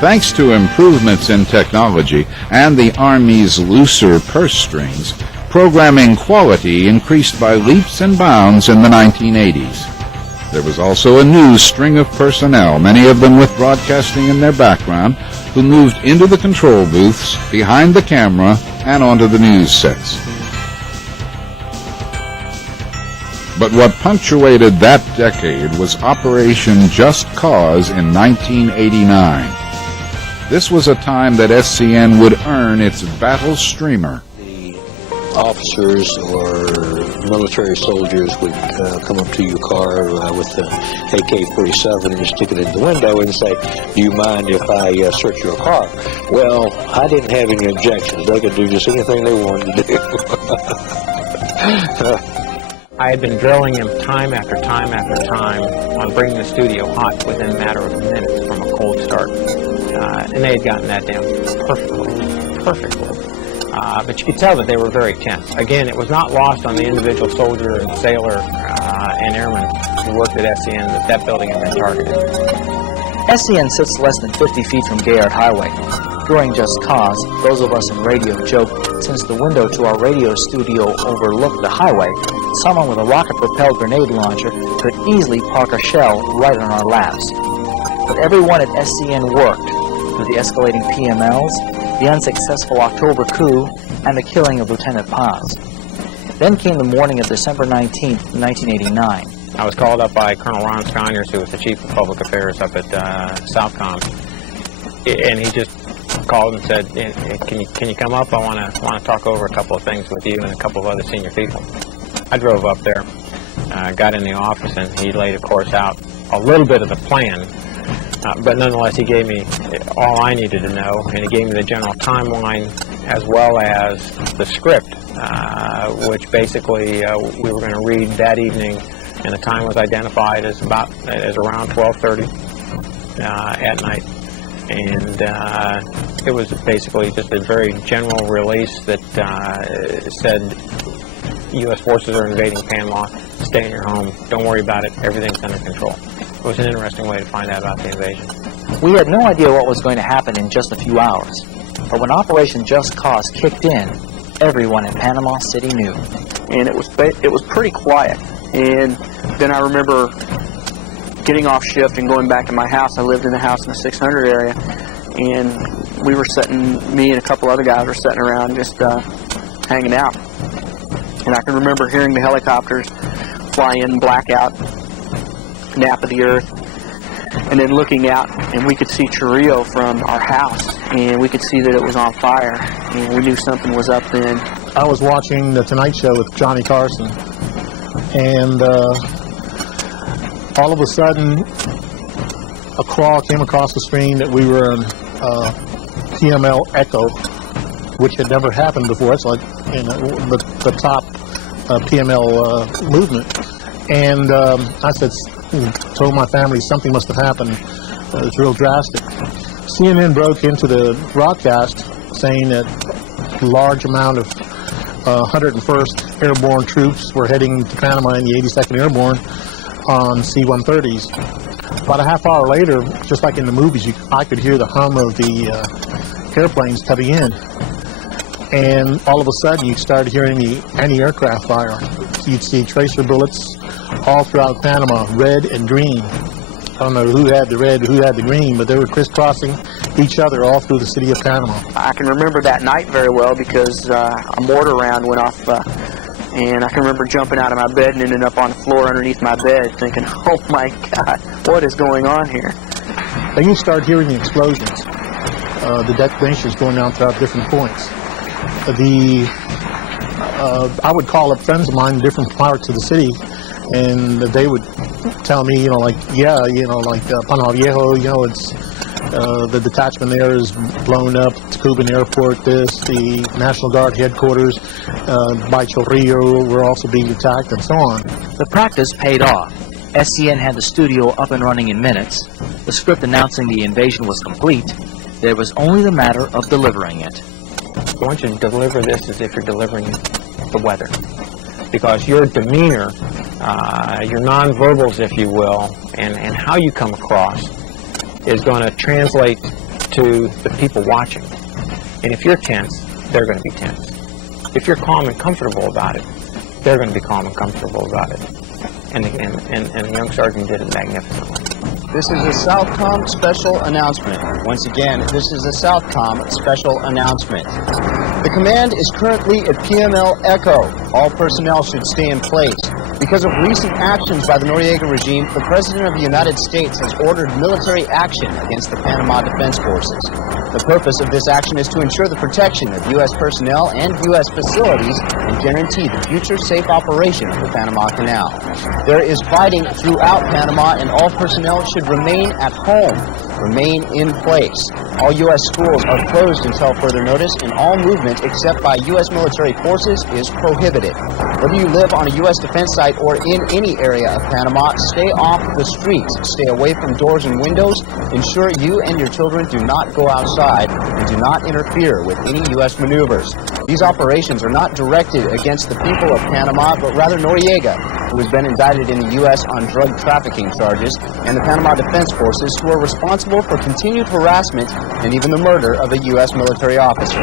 Thanks to improvements in technology and the Army's looser purse strings, programming quality increased by leaps and bounds in the 1980s. There was also a new string of personnel, many of them with broadcasting in their background, who moved into the control booths, behind the camera, and onto the news sets. But what punctuated that decade was Operation Just Cause in 1989. This was a time that SCN would earn its battle streamer. The officers or military soldiers would come up to your car with the AK-47 and stick it in the window and say, "Do you mind if I search your car?" Well, I didn't have any objections. They could do just anything they wanted to do. I had been drilling him time after time after time on bringing the studio hot within a matter of minutes from a cold start. And they had gotten that down perfectly. But you could tell that they were very tense. Again, it was not lost on the individual soldier and sailor and airman who worked at SCN that building had been targeted. SCN sits less than 50 feet from Gayard Highway. During Just Cause, those of us in radio joked, since the window to our radio studio overlooked the highway, someone with a rocket-propelled grenade launcher could easily park a shell right on our laps. But everyone at SCN worked through the escalating PMLs, the unsuccessful October coup, and the killing of Lieutenant Paz. Then came the morning of December 19th, 1989. I was called up by Colonel Ron Sconiers, who was the Chief of Public Affairs up at Southcom, and he just called and said, "Can you come up? I want to talk over a couple of things with you and a couple of other senior people." I drove up there, got in the office, and he laid, of course, out a little bit of the plan. But nonetheless, he gave me all I needed to know, and he gave me the general timeline as well as the script, which basically we were going to read that evening, and the time was identified as around 12:30 at night. And it was basically just a very general release that said, U.S. forces are invading Panama, stay in your home, don't worry about it, everything's under control. It was an interesting way to find out about the invasion. We had no idea what was going to happen in just a few hours, but when Operation Just Cause kicked in, everyone in Panama City knew. And it was pretty quiet. And then I remember getting off shift and going back to my house. I lived in a house in the 600 area, and we were me and a couple other guys were sitting around just hanging out. And I can remember hearing the helicopters fly in, blackout, nap of the earth, and then looking out, and we could see Chorrillo from our house, and we could see that it was on fire, and we knew something was up then. I was watching The Tonight Show with Johnny Carson, and all of a sudden, a crawl came across the screen that we were in PML Echo, which had never happened before. It's like the top PML movement. And I told my family something must have happened. It's real drastic. CNN broke into the broadcast saying that a large amount of 101st Airborne troops were heading to Panama in the 82nd Airborne on C-130s. About a half hour later, just like in the movies, I could hear the hum of the airplanes coming in. And all of a sudden, you started hearing the anti-aircraft fire. You'd see tracer bullets all throughout Panama, red and green. I don't know who had the red, who had the green, but they were crisscrossing each other all through the city of Panama. I can remember that night very well because a mortar round went off, and I can remember jumping out of my bed and ending up on the floor underneath my bed thinking, oh my God, what is going on here? Then you start hearing the explosions, the detonations going down throughout different points. I would call up friends of mine in different parts of the city, and they would tell me, like Panama Viejo, it's the detachment there is blown up, Cuban Airport, the National Guard headquarters by Chorrillo were also being attacked, and so on. The practice paid off. SCN had the studio up and running in minutes. The script announcing the invasion was complete. There was only the matter of delivering it. I want you to deliver this as if you're delivering the weather, because your demeanor, your nonverbals, if you will, and how you come across is going to translate to the people watching. And if you're tense, they're going to be tense. If you're calm and comfortable about it, they're going to be calm and comfortable about it. And the young sergeant did it magnificently. This is a Southcom special announcement. Once again, this is a Southcom special announcement. The command is currently at PML Echo. All personnel should stay in place. Because of recent actions by the Noriega regime, the President of the United States has ordered military action against the Panama Defense Forces. The purpose of this action is to ensure the protection of U.S. personnel and U.S. facilities and guarantee the future safe operation of the Panama Canal. There is fighting throughout Panama, and all personnel should remain at home, remain in place. All U.S. schools are closed until further notice, and all movement except by U.S. military forces is prohibited. Whether you live on a U.S. defense site or in any area of Panama, stay off the streets, stay away from doors and windows, ensure you and your children do not go outside, and do not interfere with any U.S. maneuvers. These operations are not directed against the people of Panama, but rather Noriega, who has been indicted in the U.S. on drug trafficking charges, and the Panama Defense Forces, who are responsible for continued harassment and even the murder of a U.S. military officer.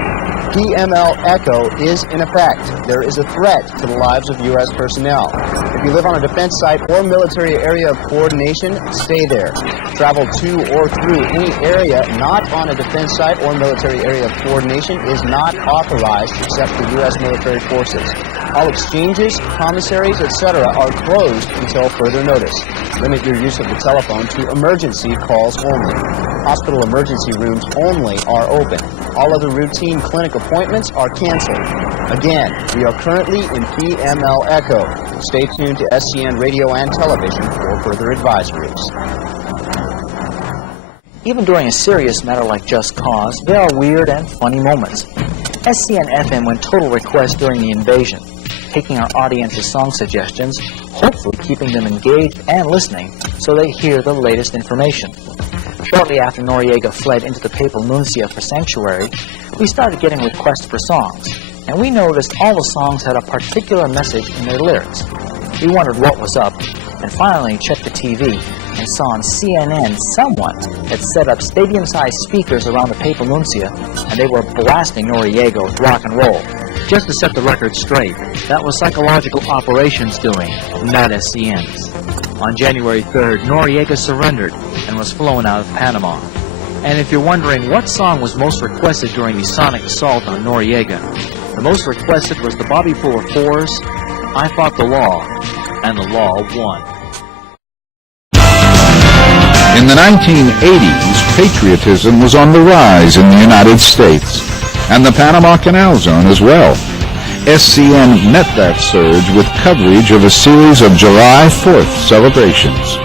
PML Echo is in effect. There is a threat to the lives of U.S. personnel. If you live on a defense site or military area of coordination, stay there. Travel to or through any area not on a defense site or military area of coordination is not authorized except for U.S. military forces. All exchanges, commissaries, etc. are closed until further notice. Limit your use of the telephone to emergency calls only. Hospital emergency rooms only are open. All other routine clinic appointments are canceled. Again, we are currently in PML Echo. Stay tuned to SCN radio and television for further advisories. Even during a serious matter like Just Cause, there are weird and funny moments. SCN FM went total request during the invasion, taking our audience's song suggestions, hopefully keeping them engaged and listening so they hear the latest information. Shortly after Noriega fled into the papal nuncio for sanctuary, we started getting requests for songs, and we noticed all the songs had a particular message in their lyrics. We wondered what was up, and finally checked the TV and saw on CNN someone had set up stadium-sized speakers around the papal nuncio, and they were blasting Noriega with rock and roll. Just to set the record straight, that was psychological operations doing, not SCN's. On January 3rd, Noriega surrendered and was flown out of Panama. And if you're wondering what song was most requested during the sonic assault on Noriega, the most requested was the Bobby Fuller Fours, I Fought the Law, and the Law Won. In the 1980s, patriotism was on the rise in the United States, and the Panama Canal Zone as well. SCN met that surge with coverage of a series of July 4th celebrations.